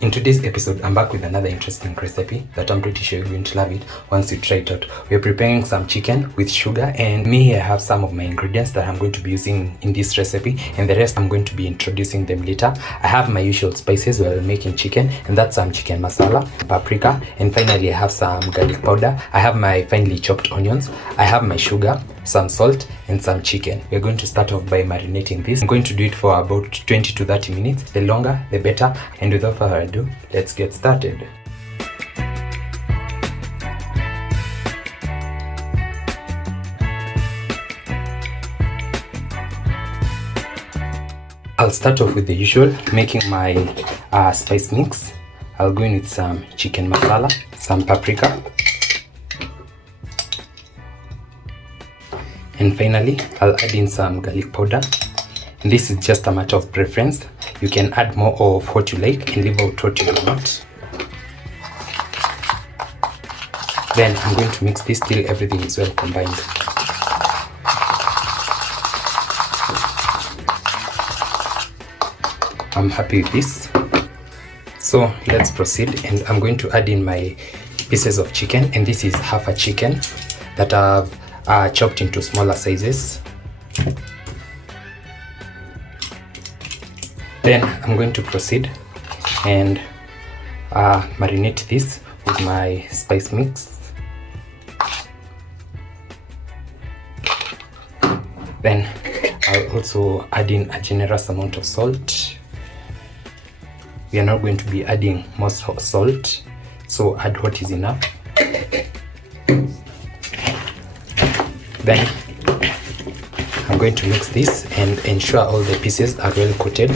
In today's episode, I'm back with another interesting recipe that I'm pretty sure you're going to love it once you try it out. We're preparing some chicken with sugar, and me, I have some of my ingredients that I'm going to be using in this recipe, and the rest I'm going to be introducing them later. I have my usual spices while making chicken, and that's some chicken masala, paprika, and finally I have some garlic powder. I have my finely chopped onions. I have my sugar, some salt, and some chicken. We're going to start off by marinating this. I'm going to do it for about 20 to 30 minutes. The longer, the better. And without further ado, let's get started. I'll start off with the usual, making my spice mix. I'll go in with some chicken masala, some paprika, and finally I'll add in some garlic powder. And this is just a matter of preference. You can add more of what you like and leave out what you do not. Then I'm going to mix this till everything is well combined. I'm happy with this. So let's proceed, and I'm going to add in my pieces of chicken, and this is half a chicken that I've chopped into smaller sizes. Then I'm going to proceed and marinate this with my spice mix. Then I'll also add in a generous amount of salt. We are not going to be adding more salt, so add what is enough. Then I'm going to mix this and ensure all the pieces are well coated.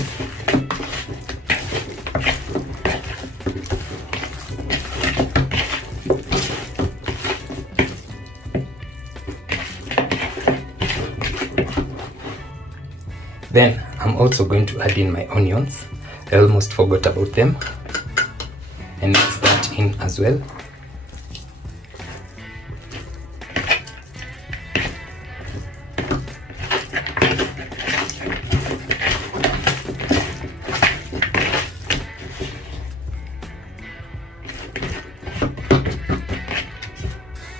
Then I'm also going to add in my onions. I almost forgot about them, and mix that in as well.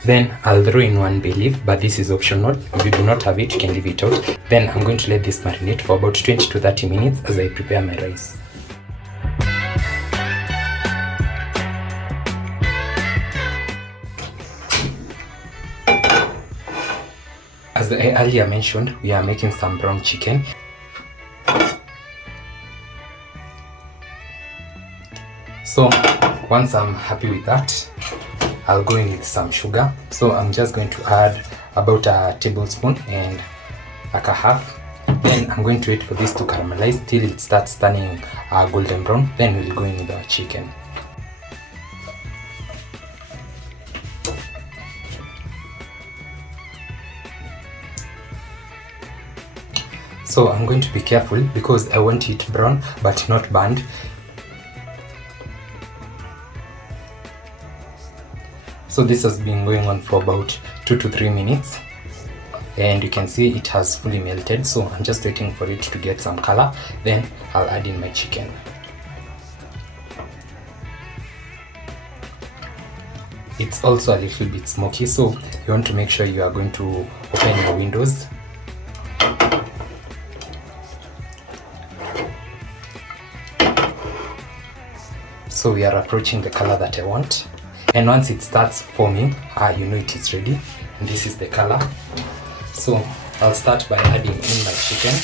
Then I'll throw in one bay leaf, but this is optional. If you do not have it, you can leave it out. Then I'm going to let this marinate for about 20 to 30 minutes as I prepare my rice. As I earlier mentioned, we are making some brown chicken. So once I'm happy with that, I'll go in with some sugar. So I'm just going to add about a tablespoon and like a half. Then I'm going to wait for this to caramelize till it starts turning golden brown. Then we'll go in with our chicken. So I'm going to be careful because I want it brown but not burned. So this has been going on for about 2 to 3 minutes, and you can see it has fully melted. So I'm just waiting for it to get some color. Then I'll add in my chicken. It's also a little bit smoky, so you want to make sure you are going to open your windows. So we are approaching the color that I want. And once it starts forming, you know it is ready. And this is the color. So I'll start by adding in my chicken.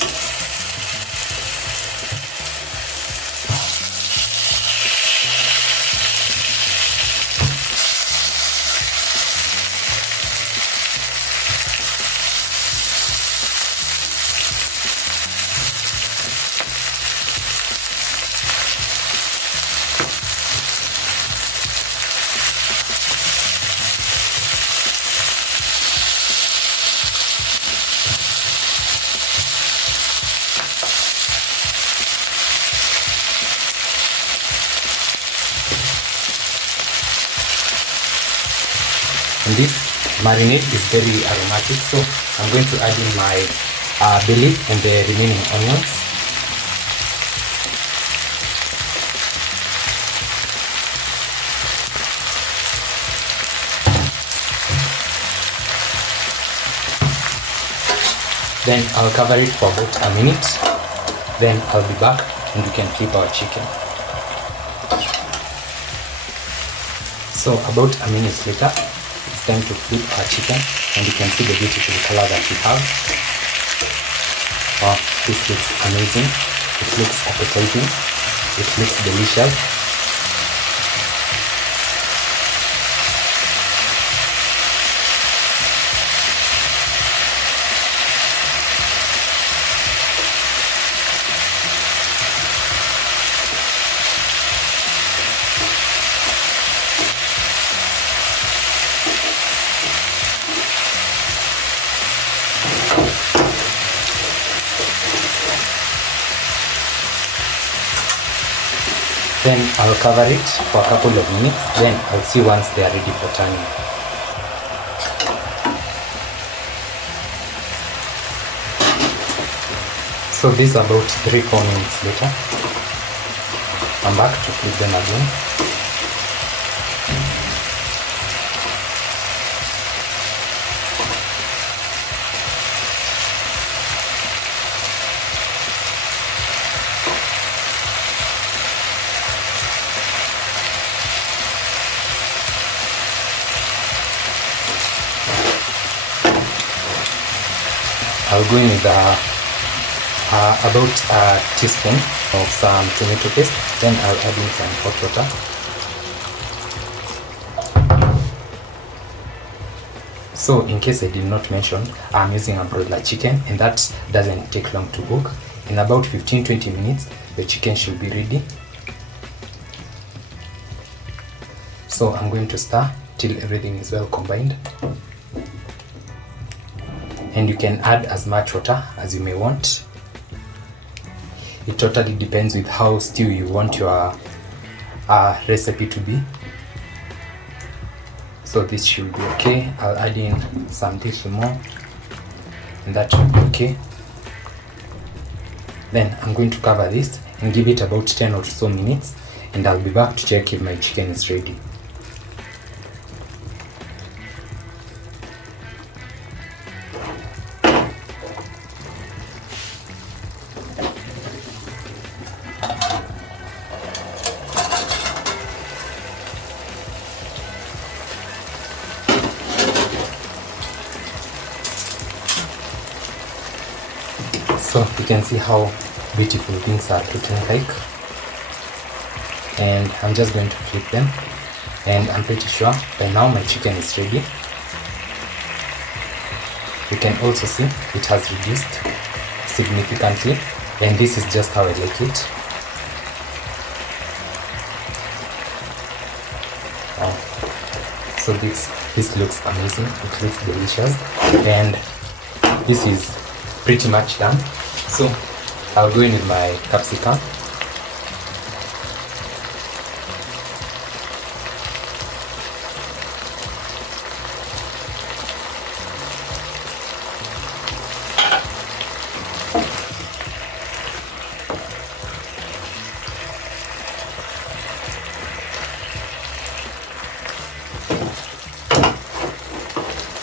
And this marinade is very aromatic, so I'm going to add in my bay leaf and the remaining onions. Then I'll cover it for about a minute. Then I'll be back and we can flip our chicken. So about a minute later, it's time to flip our chicken, and you can see the beautiful color that we have. Wow, this looks amazing. It looks appetizing. It looks delicious. Then I'll cover it for a couple of minutes, then I'll see once they are ready for turning. So this is about 3-4 minutes later. I'm back to flip them again. I'll go in with about a teaspoon of some tomato paste. Then I'll add in some hot water. So in case I did not mention, I'm using a broiler chicken, and that doesn't take long to cook. In about 15-20 minutes, the chicken should be ready. So I'm going to stir till everything is well combined. And you can add as much water as you may want. It totally depends with how stew you want your recipe to be. So this should be okay. I'll add in some little more, and that should be okay. Then I'm going to cover this and give it about 10 or so minutes, and I'll be back to check if my chicken is ready. So you can see how beautiful things are looking like, and I'm just going to flip them, and I'm pretty sure by now my chicken is ready. You can also see it has reduced significantly, and this is just how I like it. Wow. So this looks amazing, it looks delicious, and this is pretty much done. So I'll go in with my capsicum.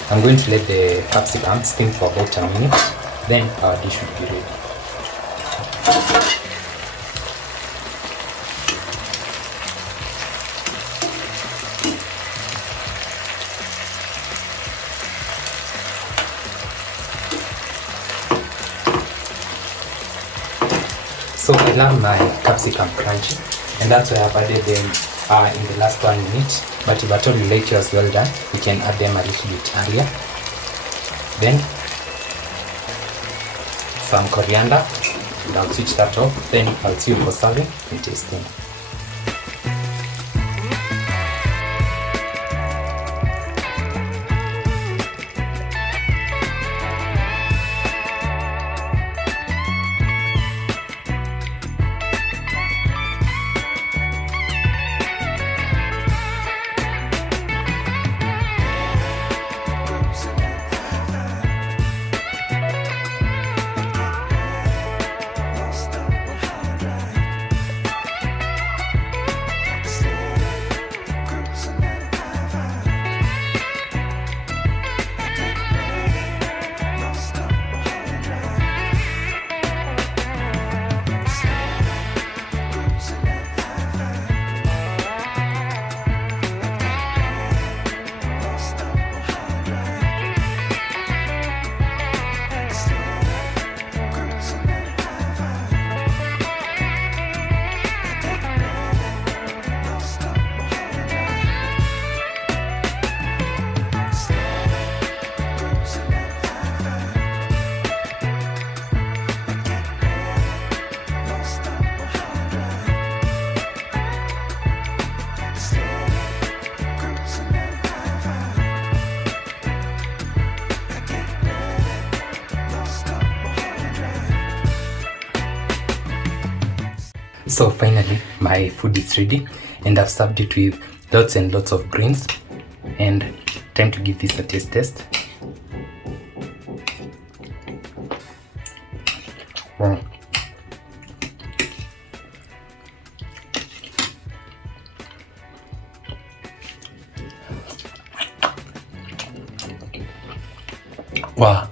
I'm going to let the capsicum steam for about a minute, then our dish will be ready. So I love my capsicum crunchy, and that's why I've added them in the last 1 minute. But if at all you like yours well done, you can add them a little bit earlier. Then some coriander, and I'll switch that off. Then I'll see you for serving and tasting. So finally, my food is ready, and I've served it with lots and lots of greens. And time to give this a taste test. Wow. Wow.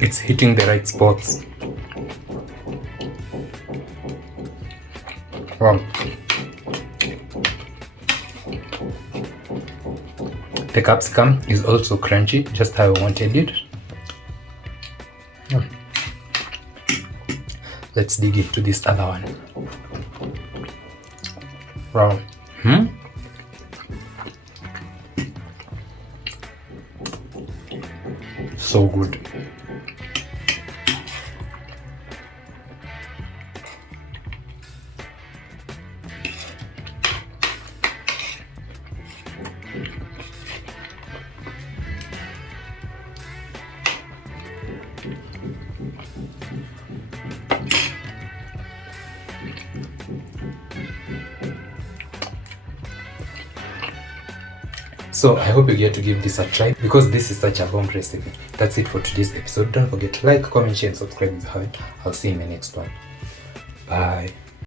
It's hitting the right spots. Wow. The capsicum is also crunchy, just how I wanted it. Let's dig into this other one. Wow. So good. So I hope you get to give this a try, because this is such a bomb recipe. That's it for today's episode. Don't forget to like, comment, share, and subscribe if you haven't. I'll see you in my next one. Bye.